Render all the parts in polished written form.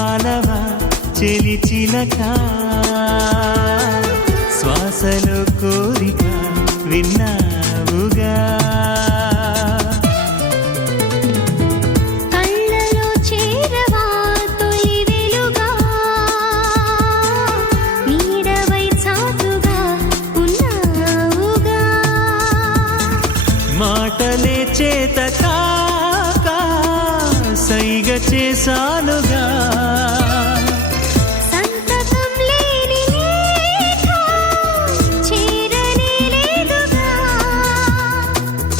వానవా చెలి చిలక శ్వాసలో కోరిక విన్నావుగా కళ్ళలో చేరవా తొలి వెలుగా నీడవై చాటుగా ఉన్నావుగా మాటలే చేత కాక సైగ చేసానుగా సంతకం లేని లేఖ చేరనే లేదుగా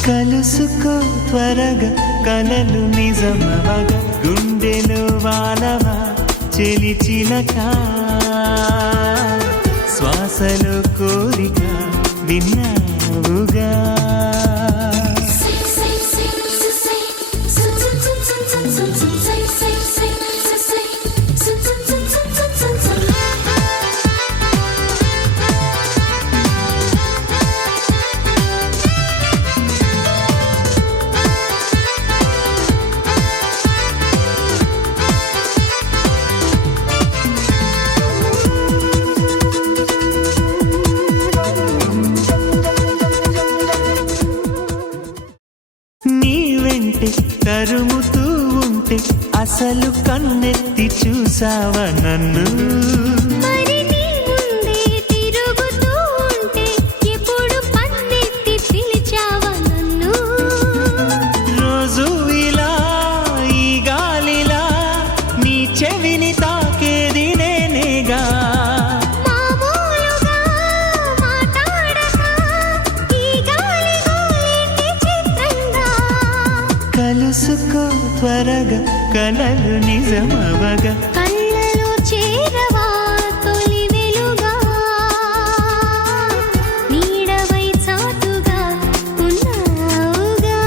కలుసుకో త్వరగా కలలు నిజమవగా గుండెలో వానవా చెలి చిలక శ్వాసలో కోరిక విన్నావుగా నీ వెంటే తరుముతూ ఉంటే అసలు కన్నెత్తి చూసావా నన్ను మరి నీ ముందే తిరుగుతూ ఉంటే ఎప్పుడు పన్నెత్తి పిలిచావా నన్ను రోజు ఇలా ఈ గాలిలా నీ చెవిని తాకేది నేనేగా మామూలుగా మాట్లాడక ఈ గాలి గోలింటి చిత్రంగా కలుసుకో త్వరగా కలలు నిజమవగా కళ్ళలో చేరవా తొలి వెలుగా నీడవై చాటుగా ఉన్నావుగా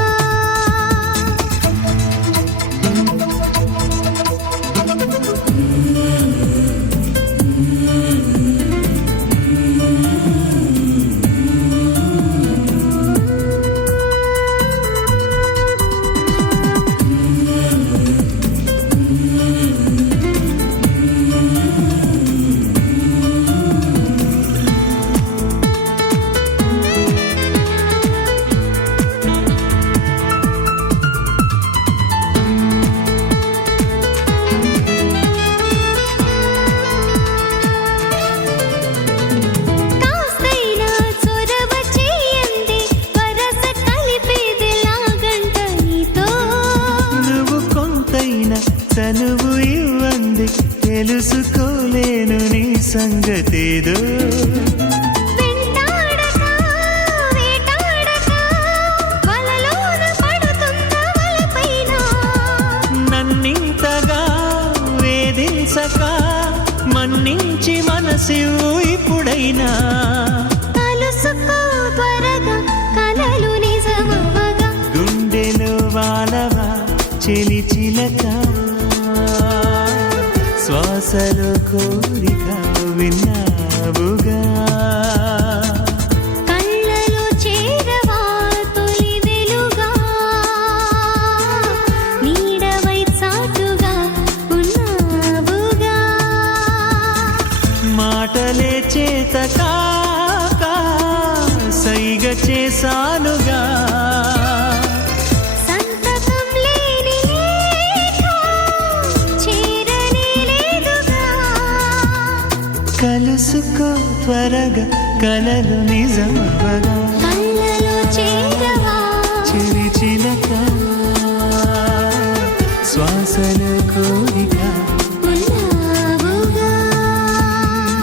కాస్తైనా చొరవ చేయండి వరస కలిపేదెలాగంట నీతో నువ్వు కొంతైనా చనువు ఇవ్వంది తెలుసుకోలేను నీ సంగతేదో వెంటాడక వేటాడక వలలోన పడుతున్న వలపైన నన్నింతగా వేధించక మన్నించి మనసివు ఇప్పుడైనా కలుసుకో త్వరగా కలలు నిజమవగా గుండెలో వానవా చెలి చిలక శ్వాసలో కోరిక విన్నావుగా కళ్ళలో చేరవా తొలి వెలుగా నీడవై చాటుగా ఉన్నావుగా మాటలే చేత కాక సైగ చేసానుగా సంతకం లేని లేఖ చేరనే లేదుగా కలుసుకో త్వరగా కలలు నిజమవగా